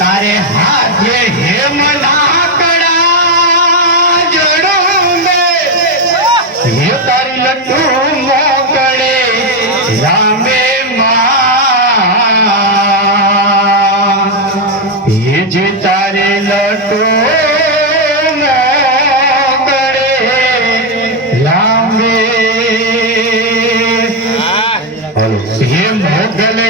तारे हाथ ये हेम नाकड़ा जड़ो में ये तारी लट्टू मोकड़े रामे माँ ये जे तारे लट्टू मोकड़े रामे ये मोगल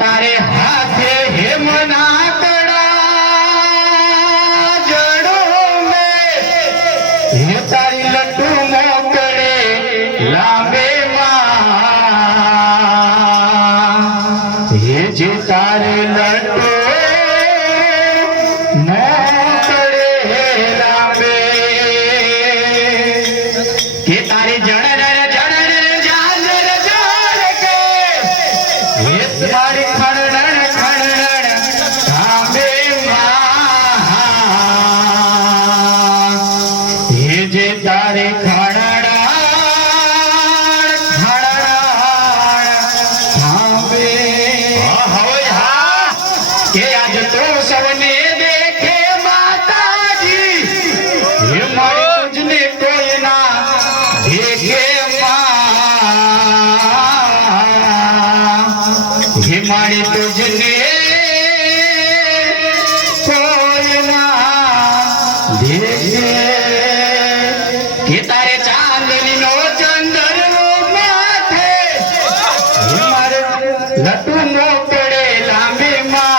तारे हाथे हेम नाकड़ा जड़ो में ये तारी लट्टू मोकड़े लांबे माँ ये जे तारे लट्टू मोकड़े लांबे के तारी जड़ तारी खड़न खड़न तांबे माँ ये जे तारे खड़न खड़न तांबे के आज तो सबने देखे माता जी ये मारे तुझने कोई ना देखे मारे तुझने कोई ना देखे कि तारे चांदनी नो चंदन माथे मारे लट्टू मोकड़े लांबे माँ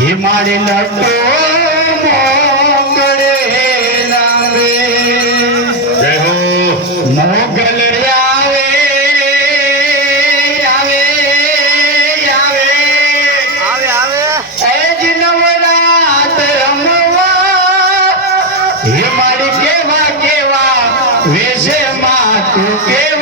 ये मारे लट्टू मोकड़े लांबे जय हो मोगल ये मारी केवा केवा वेशे माँ तू के